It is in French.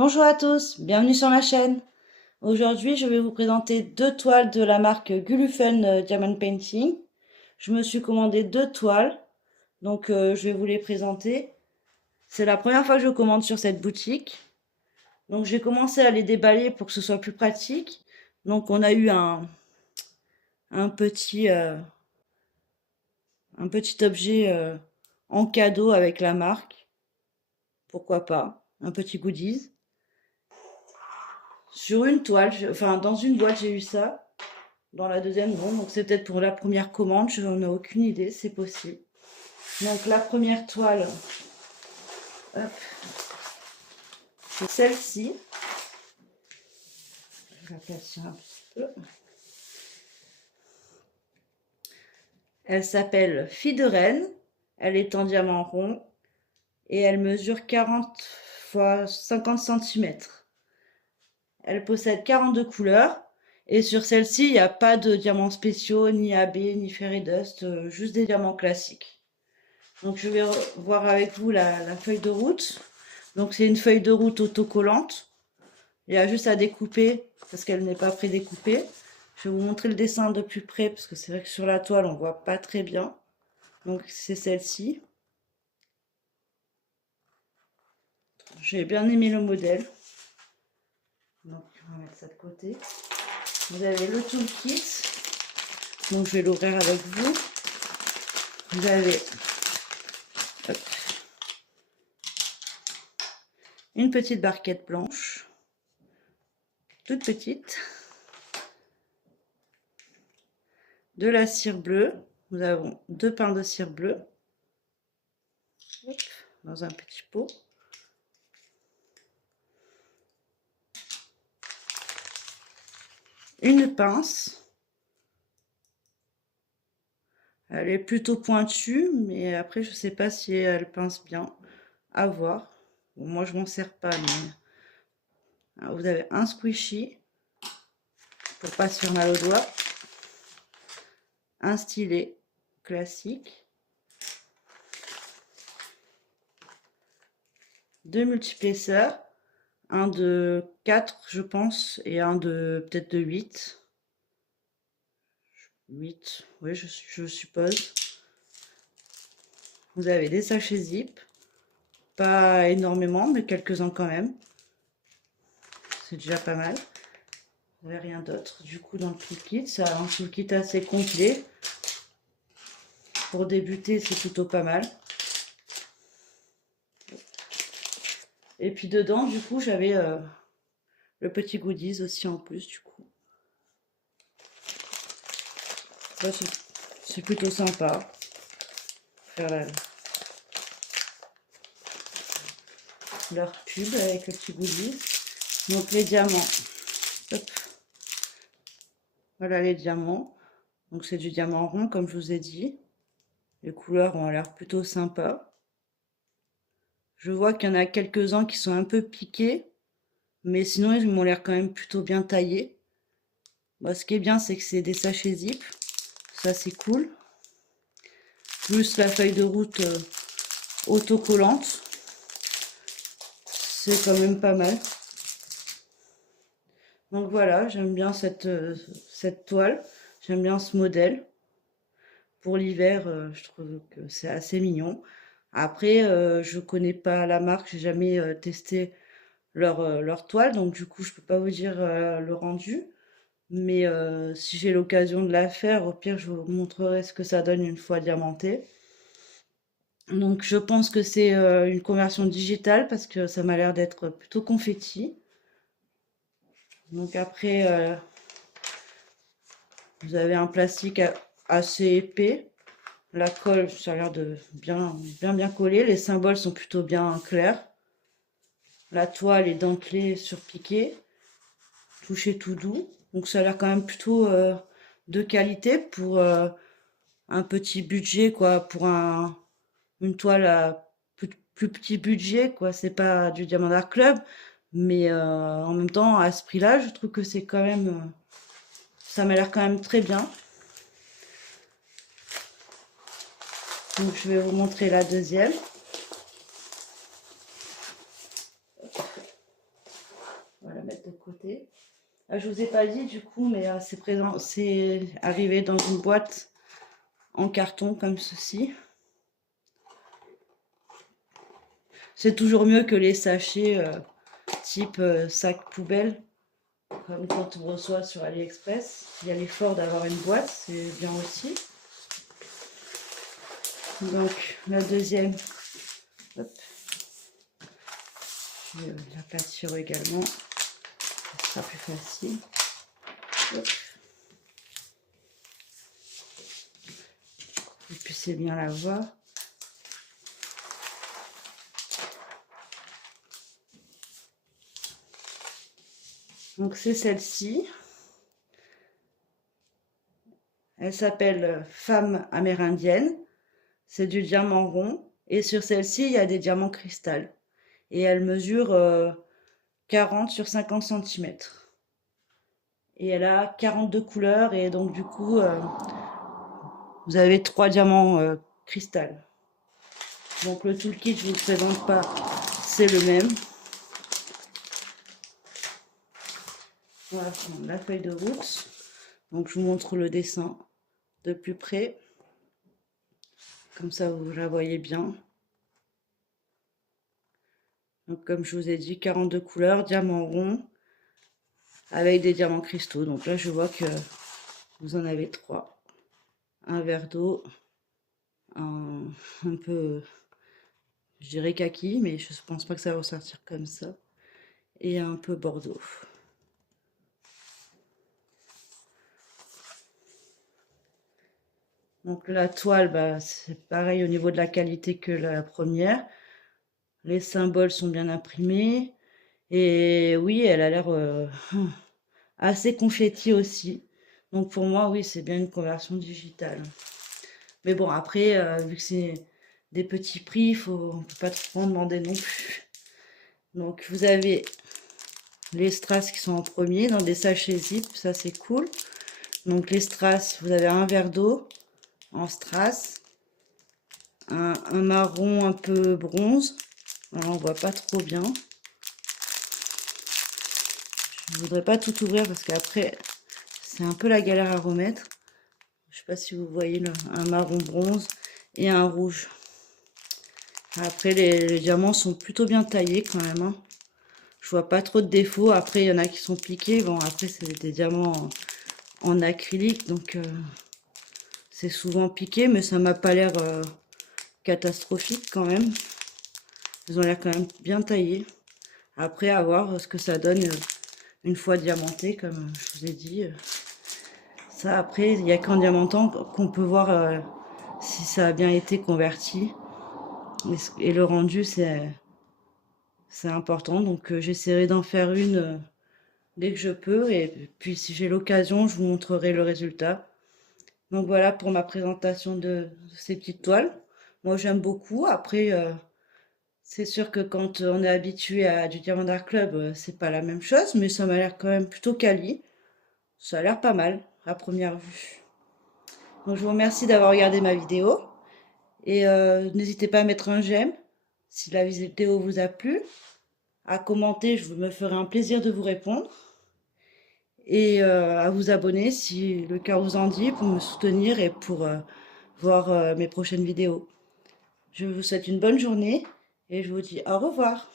Bonjour à tous, bienvenue sur ma chaîne. Aujourd'hui, je vais vous présenter deux toiles de la marque Gulufen Diamond Painting. Je me suis commandé deux toiles, donc je vais vous les présenter. C'est la première fois que je commande sur cette boutique. Donc j'ai commencé à les déballer pour que ce soit plus pratique. Donc on a eu un petit, euh, un petit objet en cadeau avec la marque. Pourquoi pas, un petit goodies. Sur une toile, enfin dans une boîte j'ai eu ça. Dans la deuxième, bon, donc c'est peut-être pour la première commande, je n'en ai aucune idée, c'est possible. Donc la première toile, hop, c'est celle-ci. Je la place un petit peu. Elle s'appelle Fille de Reine. Elle est en diamant rond et elle mesure 40 x 50 cm. Elle possède 42 couleurs. Et sur celle-ci, il n'y a pas de diamants spéciaux, ni AB, ni Fairy Dust, juste des diamants classiques. Donc je vais voir avec vous la feuille de route. Donc c'est une feuille de route autocollante. Il y a juste à découper parce qu'elle n'est pas prédécoupée. Je vais vous montrer le dessin de plus près parce que c'est vrai que sur la toile on voit pas très bien. Donc c'est celle-ci. J'ai bien aimé le modèle. Donc on va mettre ça de côté. Vous avez le toolkit. Donc je vais l'ouvrir avec vous. Vous avez hop, une petite barquette blanche, toute petite, de la cire bleue. Nous avons deux pains de cire bleue dans un petit pot. Une pince. Elle est plutôt pointue, mais après je sais pas si elle pince bien. À voir. Bon, moi je m'en sers pas, mais alors, vous avez un squishy pour pas se faire mal aux doigts. Un stylet classique. Deux multiplesseurs. Un de 4 je pense et un de peut-être de 8. 8, oui je suppose. Vous avez des sachets zip. Pas énormément, mais quelques-uns quand même. C'est déjà pas mal. Vous n'avez rien d'autre du coup dans le toolkit. C'est un toolkit assez complet. Pour débuter, c'est plutôt pas mal. Et puis dedans, du coup, j'avais le petit goodies aussi en plus, du coup. C'est plutôt sympa. Faire leur pub avec le petit goodies. Donc les diamants. Hop. Voilà les diamants. Donc c'est du diamant rond, comme je vous ai dit. Les couleurs ont l'air plutôt sympas. Je vois qu'il y en a quelques-uns qui sont un peu piqués, mais sinon ils m'ont l'air quand même plutôt bien taillés. Bon, ce qui est bien, c'est que c'est des sachets zip. Ça, c'est cool. Plus la feuille de route autocollante. C'est quand même pas mal. Donc voilà, j'aime bien cette toile. J'aime bien ce modèle. Pour l'hiver, je trouve que c'est assez mignon. Après, je connais pas la marque, j'ai jamais testé leur toile, donc du coup, je peux pas vous dire le rendu. Mais si j'ai l'occasion de la faire, au pire, je vous montrerai ce que ça donne une fois diamantée. Donc je pense que c'est une conversion digitale parce que ça m'a l'air d'être plutôt confetti. Donc après, vous avez un plastique assez épais. La colle, ça a l'air de bien coller. Les symboles sont plutôt bien clairs. La toile est dentelée surpiquée, touché tout doux. Donc ça a l'air quand même plutôt de qualité pour un petit budget, quoi. Pour une toile à plus petit budget, quoi. C'est pas du Diamant Art Club, mais en même temps, à ce prix-là, je trouve que c'est quand même... ça m'a l'air quand même très bien. Donc je vais vous montrer la deuxième. Ah, je vous ai pas dit du coup, mais c'est présent, c'est arrivé dans une boîte en carton comme ceci. C'est toujours mieux que les sachets type sac poubelle, comme quand on reçoit sur AliExpress. Il y a l'effort d'avoir une boîte, c'est bien aussi. Donc la deuxième, hop, je vais l'aplatir également, ce sera plus facile. Hop. Vous puissiez bien la voir. Donc c'est celle-ci. Elle s'appelle Femme amérindienne. C'est du diamant rond. Et sur celle-ci, il y a des diamants cristal. Et elle mesure 40 sur 50 cm. Et elle a 42 couleurs. Et donc du coup, vous avez 3 diamants cristal. Donc le toolkit, je ne vous le présente pas, c'est le même. Voilà, la feuille de route. Donc je vous montre le dessin de plus près. Comme ça, vous la voyez bien. Donc comme je vous ai dit, 42 couleurs, diamants ronds, avec des diamants cristaux. Donc là, je vois que vous en avez 3. Un verre d'eau, un peu, je dirais kaki, mais je ne pense pas que ça va ressortir comme ça. Et un peu bordeaux. Donc la toile, bah, c'est pareil au niveau de la qualité que la première. Les symboles sont bien imprimés. Et oui, elle a l'air assez confetti aussi. Donc pour moi, oui, c'est bien une conversion digitale. Mais bon, après, vu que c'est des petits prix, on ne peut pas trop en demander non plus. Donc vous avez les strass qui sont en premier dans des sachets zip, ça c'est cool. Donc les strass, vous avez un verre d'eau en strass, un marron un peu bronze. Alors on voit pas trop bien. Je voudrais pas tout ouvrir parce qu'après c'est un peu la galère à remettre. Je sais pas si vous voyez un marron bronze et un rouge. Après les diamants sont plutôt bien taillés quand même. Hein. Je vois pas trop de défauts. Après il y en a qui sont piqués. Bon après c'est des diamants en acrylique donc c'est souvent piqué, mais ça m'a pas l'air catastrophique quand même. Ils ont l'air quand même bien taillés. Après à voir ce que ça donne une fois diamanté comme je vous ai dit. Ça après il n'y a qu'en diamantant qu'on peut voir si ça a bien été converti. Et le rendu c'est important. Donc j'essaierai d'en faire une dès que je peux. Et puis si j'ai l'occasion, je vous montrerai le résultat. Donc voilà pour ma présentation de ces petites toiles. Moi j'aime beaucoup. Après, c'est sûr que quand on est habitué à du Diamant Art Club, c'est pas la même chose, mais ça m'a l'air quand même plutôt quali. Ça a l'air pas mal à première vue. Donc je vous remercie d'avoir regardé ma vidéo. Et n'hésitez pas à mettre un j'aime si la vidéo vous a plu. À commenter, je me ferai un plaisir de vous répondre. Et à vous abonner si le cœur vous en dit pour me soutenir et pour voir mes prochaines vidéos. Je vous souhaite une bonne journée et je vous dis au revoir.